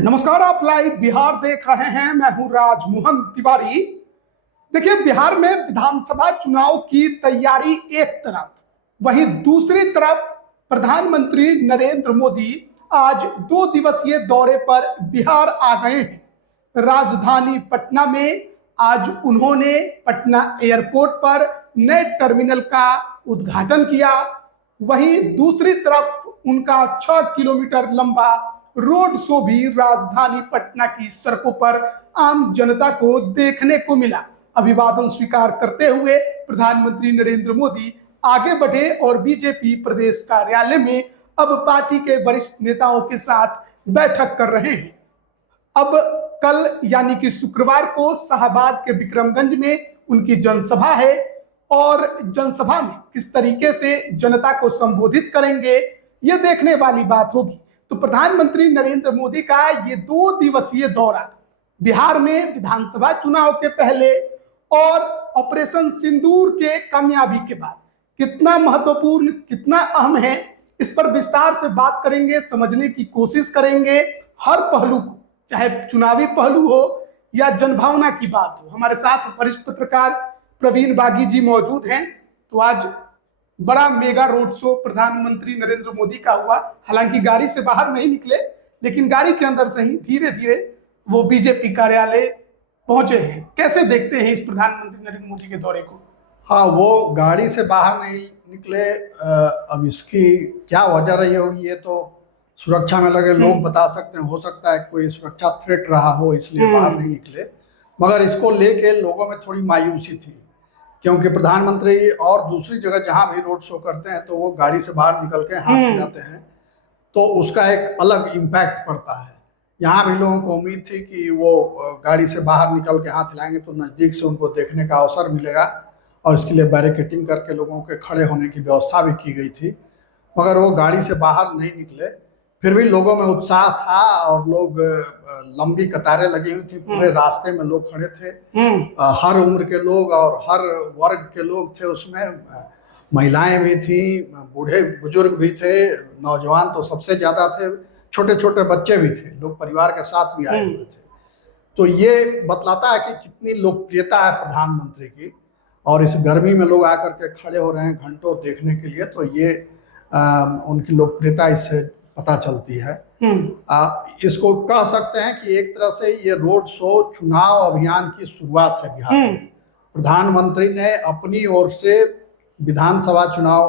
नमस्कार, आप लाइव बिहार देख रहे हैं। मैं हूं राजमोहन तिवारी। देखिए, बिहार में विधानसभा चुनाव की तैयारी एक तरफ, वहीं दूसरी तरफ प्रधानमंत्री नरेंद्र मोदी आज 2 दिवसीय दौरे पर बिहार आ गए हैं। राजधानी पटना में आज उन्होंने पटना एयरपोर्ट पर नए टर्मिनल का उद्घाटन किया। वहीं दूसरी तरफ उनका 6 किलोमीटर लंबा रोड शो भी राजधानी पटना की सड़कों पर आम जनता को देखने को मिला। अभिवादन स्वीकार करते हुए प्रधानमंत्री नरेंद्र मोदी आगे बढ़े और बीजेपी प्रदेश कार्यालय में अब पार्टी के वरिष्ठ नेताओं के साथ बैठक कर रहे हैं। अब कल यानी कि शुक्रवार को शाहबाद के विक्रमगंज में उनकी जनसभा है और जनसभा में किस तरीके से जनता को संबोधित करेंगे, ये देखने वाली बात होगी। तो प्रधानमंत्री नरेंद्र मोदी का ये 2 दिवसीय दौरा बिहार में विधानसभा चुनाव के पहले और ऑपरेशन सिंदूर के कामयाबी के बाद कितना महत्वपूर्ण, कितना अहम है, इस पर विस्तार से बात करेंगे, समझने की कोशिश करेंगे। हर पहलू को, चाहे चुनावी पहलू हो या जनभावना की बात हो। हमारे साथ वरिष्ठ पत्रकार प्रवीण बागी जी मौजूद हैं। तो आज बड़ा मेगा रोड शो प्रधानमंत्री नरेंद्र मोदी का हुआ। हालांकि गाड़ी से बाहर नहीं निकले, लेकिन गाड़ी के अंदर से ही धीरे धीरे वो बीजेपी कार्यालय पहुंचे हैं। कैसे देखते हैं इस प्रधानमंत्री नरेंद्र मोदी के दौरे को? हाँ, वो गाड़ी से बाहर नहीं निकले। अब इसकी क्या वजह रही होगी ये तो सुरक्षा में लगे लोग बता सकते हैं। हो सकता है कोई सुरक्षा थ्रेट रहा हो, इसलिए बाहर नहीं निकले। मगर इसको लेके लोगों में थोड़ी मायूसी थी, क्योंकि प्रधानमंत्री और दूसरी जगह जहां भी रोड शो करते हैं तो वो गाड़ी से बाहर निकल के हाथ मिलाते हैं, तो उसका एक अलग इम्पैक्ट पड़ता है। यहाँ भी लोगों को उम्मीद थी कि वो गाड़ी से बाहर निकल के हाथ हिलाएंगे तो नज़दीक से उनको देखने का अवसर मिलेगा, और इसके लिए बैरिकेटिंग करके लोगों के खड़े होने की व्यवस्था भी की गई थी। मगर वो गाड़ी से बाहर नहीं निकले। फिर भी लोगों में उत्साह था और लोग, लंबी कतारें लगी हुई थी, पूरे रास्ते में लोग खड़े थे। हर उम्र के लोग और हर वर्ग के लोग थे उसमें। महिलाएं भी थी, बूढ़े बुजुर्ग भी थे, नौजवान तो सबसे ज़्यादा थे, छोटे छोटे बच्चे भी थे, लोग परिवार के साथ भी आए हुए थे। तो ये बतलाता है कि कितनी लोकप्रियता है प्रधानमंत्री की, और इस गर्मी में लोग आकर के खड़े हो रहे हैं घंटों देखने के लिए। तो ये उनकी लोकप्रियता इससे पता चलती है। इसको कह सकते हैं कि एक तरह से ये रोड शो चुनाव अभियान की शुरुआत है बिहार में। प्रधानमंत्री ने अपनी ओर से विधानसभा चुनाव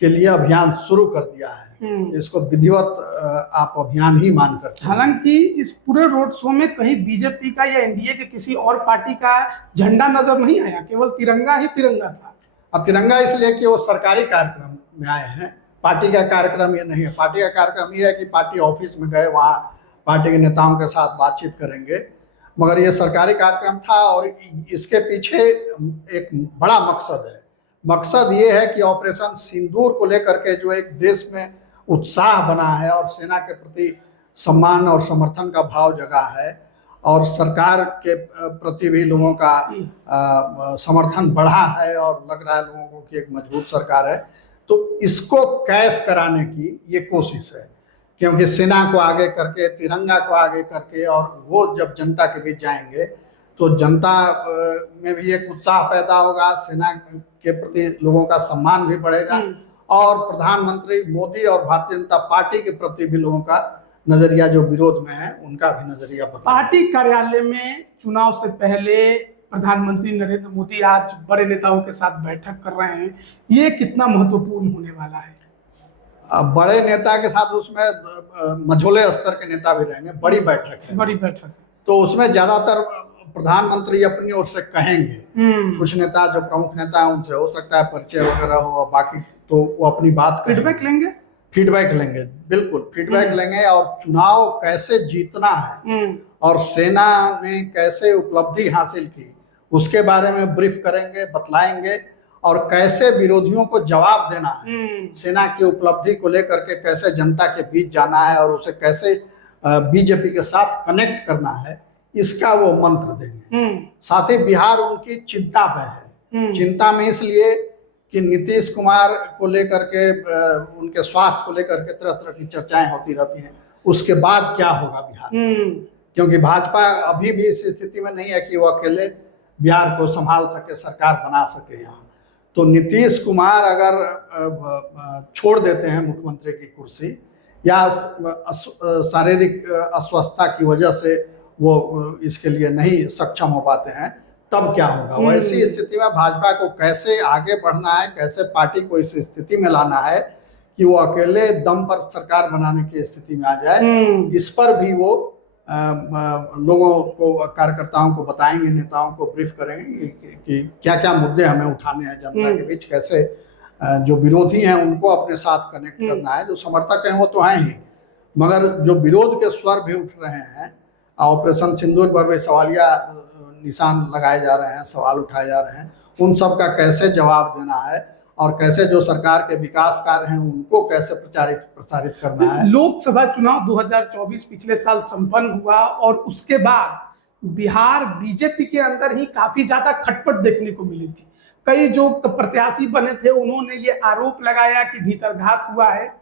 के लिए अभियान शुरू कर दिया है। इसको विधिवत आप अभियान ही मान करते हैं। हालांकि इस पूरे रोड शो में कहीं बीजेपी का या एनडीए के किसी और पार्टी का झंडा नजर नहीं आया, केवल तिरंगा ही तिरंगा था। अब तिरंगा इसलिए कि वो सरकारी कार्यक्रम में आए हैं, पार्टी का कार्यक्रम ये नहीं है। पार्टी का कार्यक्रम ये है कि पार्टी ऑफिस में गए, वहाँ पार्टी के नेताओं के साथ बातचीत करेंगे। मगर ये सरकारी कार्यक्रम था और इसके पीछे एक बड़ा मकसद है। मकसद ये है कि ऑपरेशन सिंदूर को लेकर के जो एक देश में उत्साह बना है और सेना के प्रति सम्मान और समर्थन का भाव जगा है, और सरकार के प्रति भी लोगों का समर्थन बढ़ा है, और लग रहा है लोगों को कि एक मजबूत सरकार है। तो इसको कैश कराने की ये कोशिश है, क्योंकि सेना को आगे करके, तिरंगा को आगे करके, और वो जब जनता के बीच जाएंगे तो जनता में भी एक उत्साह पैदा होगा, सेना के प्रति लोगों का सम्मान भी बढ़ेगा, और प्रधानमंत्री मोदी और भारतीय जनता पार्टी के प्रति भी लोगों का नजरिया जो विरोध में है उनका भी नजरिया बदला। पार्टी कार्यालय में चुनाव से पहले प्रधानमंत्री नरेंद्र मोदी आज बड़े नेताओं के साथ बैठक कर रहे हैं, ये कितना महत्वपूर्ण होने वाला है? बड़े नेता के साथ उसमें मझोले स्तर के नेता भी रहेंगे। बड़ी बैठक है, बड़ी बैठक है, तो उसमें ज्यादातर प्रधानमंत्री अपनी ओर से कहेंगे। कुछ नेता जो प्रमुख नेता है उनसे हो सकता है परिचय वगैरह हो, बाकी तो वो अपनी बात फीडबैक लेंगे। फीडबैक लेंगे, बिल्कुल फीडबैक लेंगे, और चुनाव कैसे जीतना है और सेना ने कैसे उपलब्धि हासिल की उसके बारे में ब्रीफ करेंगे, बतलाएंगे, और कैसे विरोधियों को जवाब देना है, सेना की उपलब्धि को लेकर के कैसे जनता के बीच जाना है और उसे कैसे बीजेपी के साथ कनेक्ट करना है, इसका वो मंत्र देंगे। साथ ही बिहार उनकी चिंता पे है। चिंता में इसलिए कि नीतीश कुमार को लेकर के, उनके स्वास्थ्य को लेकर के तरह तरह की चर्चाएं होती रहती हैं। उसके बाद क्या होगा बिहार, क्योंकि भाजपा अभी भी इस स्थिति में नहीं है कि वो अकेले बिहार को संभाल सके, सरकार बना सके यहाँ। तो नीतीश कुमार अगर छोड़ देते हैं मुख्यमंत्री की कुर्सी या शारीरिक अस्वस्थता की वजह से वो इसके लिए नहीं सक्षम हो पाते हैं, तब क्या होगा। वैसी स्थिति में भाजपा को कैसे आगे बढ़ना है, कैसे पार्टी को इस स्थिति में लाना है कि वो अकेले दम पर सरकार बनाने की स्थिति में आ जाए, इस पर भी वो लोगों को, कार्यकर्ताओं को बताएंगे, नेताओं को ब्रीफ करेंगे कि क्या क्या मुद्दे हमें उठाने हैं जनता के बीच, कैसे जो विरोधी हैं उनको अपने साथ कनेक्ट करना है। जो समर्थक हैं वो तो हैं ही, मगर जो विरोध के स्वर भी उठ रहे हैं, ऑपरेशन सिंदूर पर भी सवालिया निशान लगाए जा रहे हैं, सवाल उठाए जा रहे हैं, उन सब का कैसे जवाब देना है और कैसे जो सरकार के विकास कार्य हैं उनको कैसे प्रसारित करना है। लोकसभा चुनाव 2024 पिछले साल संपन्न हुआ और उसके बाद बिहार बीजेपी के अंदर ही काफी ज्यादा खटपट देखने को मिली थी। कई जो प्रत्याशी बने थे उन्होंने ये आरोप लगाया कि भीतरघात हुआ है,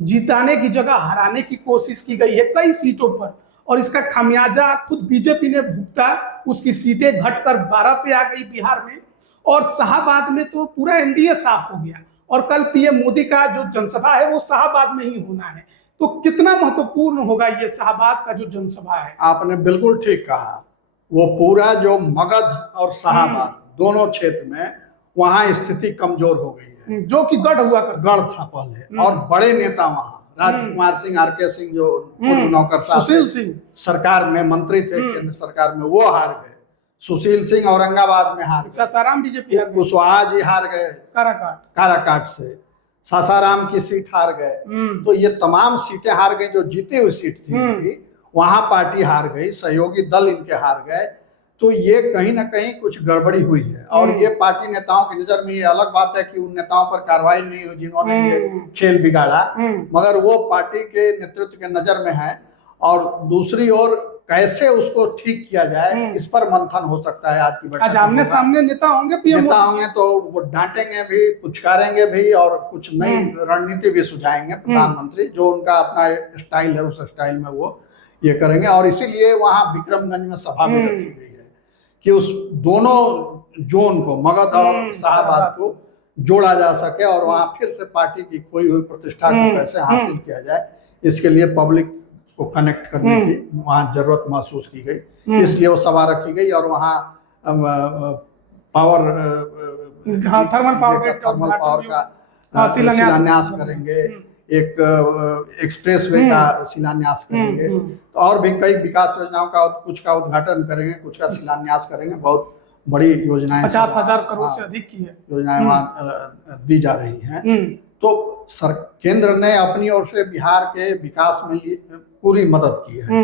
जिताने की जगह हराने की कोशिश की गई है कई सीटों पर, और इसका खामियाजा खुद बीजेपी ने भुगता। उसकी सीटें घटकर 12 पे आ गई बिहार में, और शाहबाद में तो पूरा एनडीए साफ हो गया। और कल पीएम मोदी का जो जनसभा है वो शाहबाद में ही होना है। तो कितना महत्वपूर्ण होगा ये शाहबाद का जो जनसभा है? आपने बिल्कुल ठीक कहा। वो पूरा जो मगध और शाहबाद दोनों क्षेत्र में वहां स्थिति कमजोर हो गई है, जो कि गढ़ हुआ कर गढ़ था पहले, और बड़े नेता वहां राजकुमार सिंह, आरके सिंह जो नौकरशाह, सुशील सिंह सरकार में मंत्री थे केंद्र सरकार में, वो हार गए। सुशील सिंह औरंगाबाद में हार गए, सासाराम बीजेपी हार गए, कुशवाहा जी हार गए काराकाट से, सासाराम की सीट हार गए। तो ये तमाम सीटें हार गई जो जीती हुई सीट थी, वहां पार्टी हार गई, सहयोगी दल इनके हार गए। तो ये कहीं ना कहीं कुछ गड़बड़ी हुई है, और ये पार्टी नेताओं की नजर में, ये अलग बात है कि उन नेताओं पर कार्रवाई नहीं हुई जिन्होंने ये खेल बिगाड़ा, मगर वो पार्टी के नेतृत्व के नजर में है। और दूसरी ओर कैसे उसको ठीक किया जाए, इस पर मंथन हो सकता है आज की बैठक। आमने सामने नेता होंगे, नेता होंगे तो वो डांटेंगे भी, पुचकारेंगे भी, और कुछ नई रणनीति भी सुझाएंगे प्रधानमंत्री, जो उनका अपना स्टाइल है, उस स्टाइल में वो ये करेंगे। और इसीलिए वहां विक्रमगंज में सभा भी रखी गई है कि उस दोनों जोन को, मगध और शाहबाद को जोड़ा जा सके, और वहां फिर से पार्टी की खोई हुई प्रतिष्ठा को कैसे हासिल किया जाए, इसके लिए पब्लिक को कनेक्ट करने की वहां जरूरत महसूस की गई। इसलिए वो सभा रखी गई, और वहां पावर थर्मल पावर का शिलान्यास करेंगे, एक एक्सप्रेसवे का शिलान्यास करेंगे, तो और भी कई विकास योजनाओं का, कुछ का उद्घाटन करेंगे, कुछ का शिलान्यास करेंगे। बहुत बड़ी योजनाएं, 50,000 करोड़ से अधिक की है योजनाएं वहाँ दी जा रही हैं। तो केंद्र ने अपनी ओर से बिहार के विकास में पूरी मदद की है।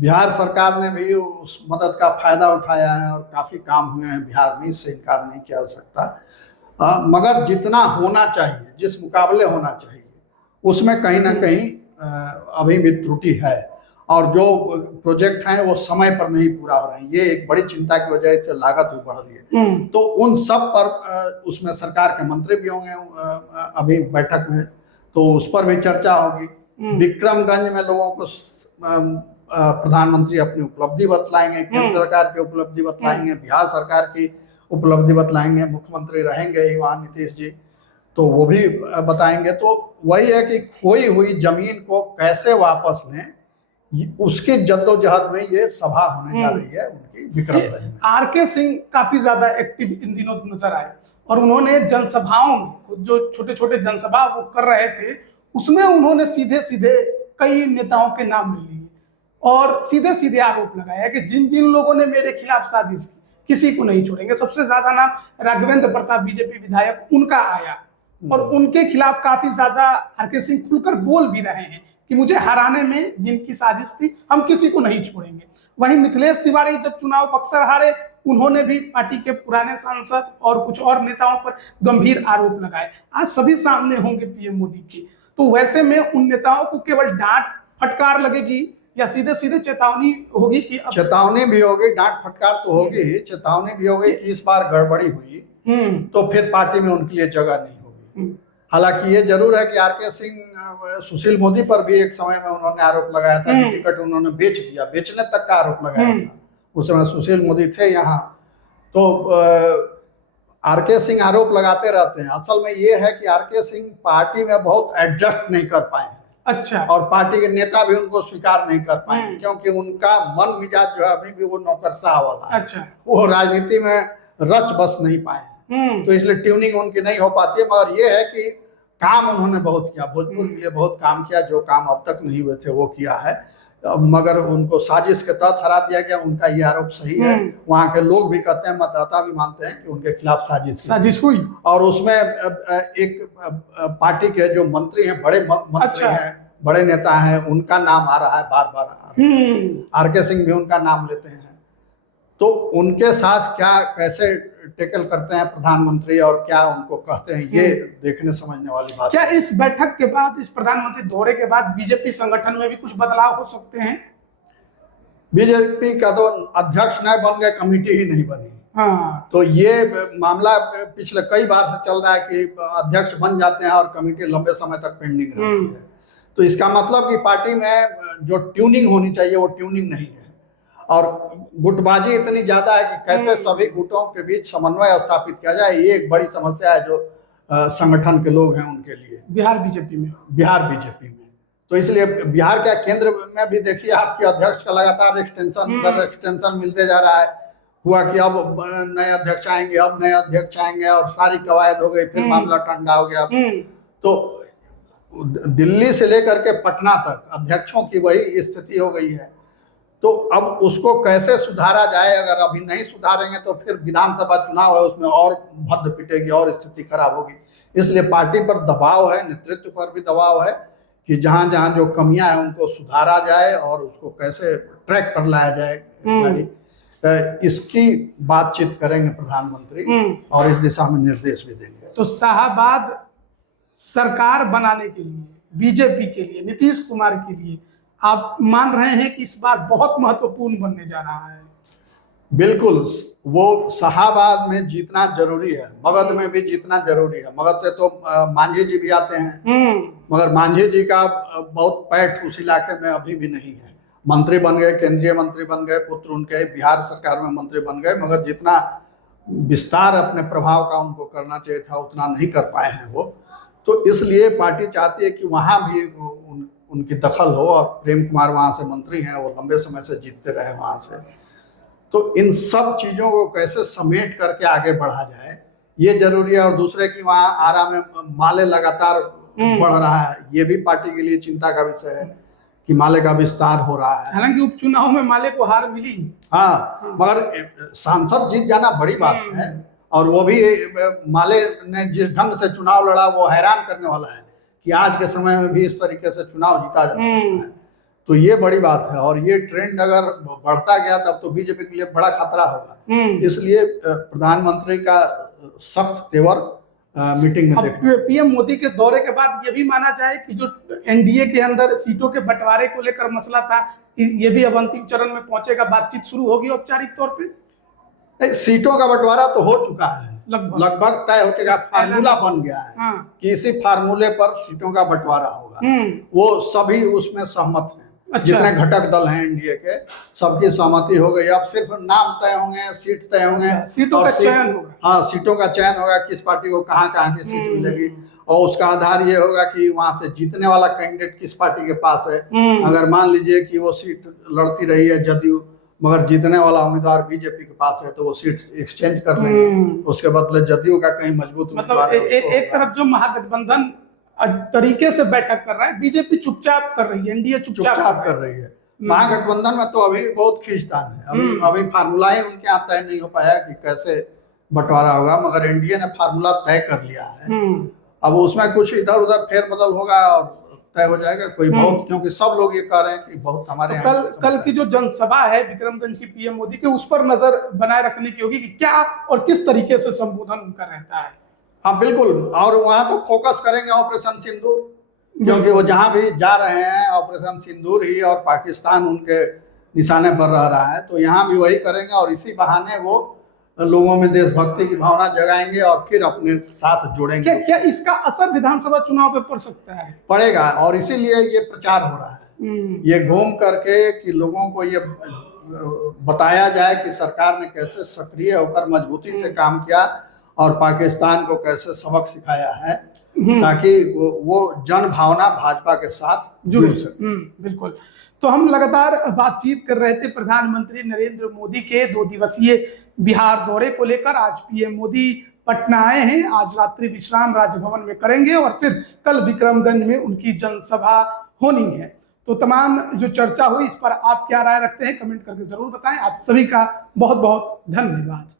बिहार सरकार ने भी उस मदद का फायदा उठाया है, और काफी काम हुए हैं बिहार में, इससे इनकार नहीं किया जा सकता। मगर जितना होना चाहिए, जिस मुकाबले होना चाहिए, उसमें कहीं ना कहीं अभी भी त्रुटि है, और जो प्रोजेक्ट हैं वो समय पर नहीं पूरा हो रहे हैं। ये एक बड़ी चिंता की वजह से लागत भी बढ़ रही है। तो उन सब पर उसमें सरकार के मंत्री भी होंगे अभी बैठक में, तो उस पर भी चर्चा होगी। विक्रमगंज में लोगों को प्रधानमंत्री अपनी उपलब्धि बतलाएंगे, केंद्र सरकार की उपलब्धि बतलाएंगे, बिहार सरकार की उपलब्धि बतलाएंगे। मुख्यमंत्री रहेंगे ही वहाँ नीतीश जी, तो वो भी बताएंगे। तो वही है कि खोई हुई जमीन को कैसे वापस लें, उसके जद्दोजहद में ये सभा होने जा रही है उनकी विक्रमगंज में। आरके सिंह काफी ज्यादा एक्टिव इन दिनों नजर आए, और उन्होंने जनसभाओं में, जो छोटे छोटे जनसभा वो कर रहे थे, उसमें उन्होंने सीधे सीधे कई नेताओं के नाम ले लिए, और सीधे सीधे आरोप लगाया कि जिन जिन लोगों ने मेरे खिलाफ साजिश की, किसी को नहीं छोड़ेंगे। सबसे ज्यादा नाम राघवेंद्र प्रताप बीजेपी विधायक उनका आया, और उनके खिलाफ काफी ज्यादा आरके सिंह खुलकर बोल भी रहे हैं कि मुझे हराने में जिनकी साजिश थी, हम किसी को नहीं छोड़ेंगे। वहीं मिथिलेश तिवारी जब चुनाव बक्सर हारे, उन्होंने भी पार्टी के पुराने सांसद और कुछ और नेताओं पर गंभीर आरोप लगाए। आज सभी सामने होंगे पीएम मोदी के, तो वैसे में उन नेताओं को केवल डांट फटकार लगेगी, या सीधे सीधे चेतावनी होगी? कि चेतावनी भी होगी, डांट फटकार तो होगी ही, चेतावनी भी होगी कि इस बार गड़बड़ी हुई तो फिर पार्टी में उनके लिए जगह नहीं होगी। हालांकि ये जरूर है कि आरके सिंह सुशील मोदी पर भी एक समय में उन्होंने आरोप लगाया था कि टिकट उन्होंने बेच दिया, बेचने तक का आरोप लगाया था। उस समय सुशील मोदी थे यहाँ। तो आरके सिंह आरोप लगाते रहते हैं। असल में ये है कि आरके सिंह पार्टी में बहुत एडजस्ट नहीं कर पाए हैं। अच्छा। और पार्टी के नेता भी उनको स्वीकार नहीं कर पाए क्योंकि उनका मन मिजाज जो है अभी भी वो नौकरशाह वाला है। अच्छा। वो राजनीति में रच बस नहीं पाए, तो इसलिए ट्यूनिंग उनकी नहीं हो पाती है। मगर ये है कि काम उन्होंने बहुत किया, भोजपुर के लिए बहुत काम किया, जो काम अब तक नहीं हुए थे वो किया है। मगर उनको साजिश के तहत हरा दिया गया, उनका ये आरोप सही है। वहाँ के लोग भी कहते हैं, मतदाता भी मानते हैं कि उनके खिलाफ साजिश हुई। और उसमें एक पार्टी के जो मंत्री हैं, बड़े मंत्री हैं, बड़े नेता हैं, उनका नाम आ रहा है बार बार। आरके सिंह भी उनका नाम लेते हैं। तो उनके साथ क्या कैसे टेकल करते हैं प्रधानमंत्री और क्या उनको कहते हैं, ये देखने समझने वाली बात। क्या इस बैठक के बाद, इस प्रधानमंत्री दौरे के बाद बीजेपी संगठन में भी कुछ बदलाव हो सकते हैं? बीजेपी का तो अध्यक्ष नहीं बन गए, कमेटी ही नहीं बनी। हाँ। तो ये मामला पिछले कई बार से चल रहा है कि अध्यक्ष बन जाते हैं और कमेटी लंबे समय तक पेंडिंग रहती है। तो इसका मतलब कि पार्टी में जो ट्यूनिंग होनी चाहिए वो ट्यूनिंग नहीं है। और गुटबाजी इतनी ज्यादा है कि कैसे सभी गुटों के बीच समन्वय स्थापित किया जाए, ये एक बड़ी समस्या है जो संगठन के लोग हैं उनके लिए। बिहार बीजेपी में तो इसलिए बिहार के केंद्र में भी देखिए आपके अध्यक्ष का लगातार एक्सटेंशन मिलते जा रहा है। हुआ कि अब नए अध्यक्ष आएंगे, अब नए अध्यक्ष आएंगे, और सारी कवायद हो गई, फिर मामला ठंडा हो गया। तो दिल्ली से लेकर के पटना तक अध्यक्षों की वही स्थिति हो गई है। तो अब उसको कैसे सुधारा जाए? अगर अभी नहीं सुधारेंगे तो फिर विधानसभा चुनाव है, उसमें और भद्द पिटेगी और स्थिति खराब होगी। इसलिए पार्टी पर दबाव है, नेतृत्व पर भी दबाव है कि जहां जहां जो कमियां हैं उनको सुधारा जाए और उसको कैसे ट्रैक पर लाया जाए। इसकी बातचीत करेंगे प्रधानमंत्री और इस दिशा में निर्देश भी देंगे। तो शाहबाद सरकार बनाने के लिए, बीजेपी के लिए, नीतीश कुमार के लिए आप मान रहे हैं कि इस बार बहुत महत्वपूर्ण बनने जा रहा है? बिल्कुल, वो शाहबाद में जीतना जरूरी है, मगध में भी जीतना जरूरी है। मगध से तो मांझी जी भी आते हैं, मगर मांझी जी का बहुत पैठ उस इलाके में अभी भी नहीं है। मंत्री बन गए, केंद्रीय मंत्री बन गए, पुत्र उनके बिहार सरकार में मंत्री बन गए, मगर जितना विस्तार अपने प्रभाव का उनको करना चाहिए था उतना नहीं कर पाए हैं वो। तो इसलिए पार्टी चाहती है कि वहाँ भी उनकी दखल हो, और प्रेम कुमार वहाँ से मंत्री हैं, वो लंबे समय से जीतते रहे वहाँ से। तो इन सब चीज़ों को कैसे समेट करके आगे बढ़ा जाए ये जरूरी है। और दूसरे की वहाँ आरा में माले लगातार बढ़ रहा है, ये भी पार्टी के लिए चिंता का विषय है कि माले का विस्तार हो रहा है। हालांकि उपचुनाव में माले को हार मिली, हाँ, मगर सांसद जीत जाना बड़ी बात है। और वो भी माले ने जिस ढंग से चुनाव लड़ा वो हैरान करने वाला है कि आज के समय में भी इस तरीके से चुनाव जीता जा सकता है। तो ये बड़ी बात है, और ये ट्रेंड अगर बढ़ता गया तब तो बीजेपी के लिए बड़ा खतरा होगा। इसलिए प्रधानमंत्री का सख्त तेवर मीटिंग में देखा। पीएम मोदी के दौरे के बाद ये भी माना जाए कि जो एनडीए के अंदर सीटों के बंटवारे को लेकर मसला था, ये भी अब अंतिम चरण में पहुंचेगा, बातचीत शुरू होगी औपचारिक तौर पे? सीटों का बंटवारा तो हो चुका है, लगभग तय हो चुका, फार्मूला बन गया है कि इसी फार्मूले पर सीटों का बंटवारा होगा। वो सभी उसमें सहमत हैं। अच्छा। जितने घटक दल हैं एनडीए के, सबकी सहमति हो गई। अब सिर्फ नाम तय होंगे, सीट तय होंगे, सीटों का चयन होगा। हाँ, सीटों का चयन होगा, किस पार्टी को कहाँ कहाँ की सीट मिलेगी, और उसका आधार ये होगा कि वहां से जीतने वाला कैंडिडेट किस पार्टी के पास है। अगर मान लीजिए कि वो सीट लड़ती रही है जदयू, मगर जीतने वाला उम्मीदवार बीजेपी के पास है, तो वो सीट एक्सचेंज कर लेंगे, उसके बदले जदयू का कहीं मजबूत मतलब एक तरफ जो महागठबंधन तरीके से बैठक कर रहा है, बीजेपी चुपचाप कर रही है, एनडीए चुपचाप कर रही है। महागठबंधन में तो अभी बहुत खींचतान है, अभी फार्मूला ही उनके यहाँ तय नहीं हो पाया कि कैसे बंटवारा होगा, मगर एनडीए ने फार्मूला तय कर लिया है। अब उसमें कुछ इधर उधर फेरबदल होगा और तय हो जाएगा। कोई बहुत, क्योंकि सब लोग ये कह रहे हैं कि बहुत हमारे तो कल की जो जनसभा है विक्रमगंज की पीएम मोदी के, उस पर नजर बनाए रखने की होगी कि क्या और किस तरीके से संबोधन उनका रहता है। हाँ बिल्कुल, और वहाँ तो फोकस करेंगे ऑपरेशन सिंदूर, क्योंकि वो जहाँ भी जा रहे हैं ऑपरेशन सिंदूर ही, और पाकिस्तान उनके निशाने पर रह रहा है, तो यहाँ भी वही करेंगे। और इसी बहाने वो लोगों में देशभक्ति की भावना जगाएंगे और फिर अपने साथ जोड़ेंगे। क्या क्या इसका असर विधानसभा चुनाव पे पड़ सकता है? पड़ेगा, और इसीलिए ये प्रचार हो रहा है। ये घूम करके कि लोगों को ये बताया जाए कि सरकार ने कैसे सक्रिय होकर मजबूती से काम किया और पाकिस्तान को कैसे सबक सिखाया है, ताकि वो जन भावना भाजपा के साथ जुड़ सके। बिल्कुल। तो हम लगातार बातचीत कर रहे थे प्रधानमंत्री नरेंद्र मोदी के 2 दिवसीय बिहार दौरे को लेकर। आज पीएम मोदी पटना आए हैं, आज रात्रि विश्राम राजभवन में करेंगे और फिर कल विक्रमगंज में उनकी जनसभा होनी है। तो तमाम जो चर्चा हुई इस पर आप क्या राय रखते हैं कमेंट करके जरूर बताएं। आप सभी का बहुत बहुत धन्यवाद।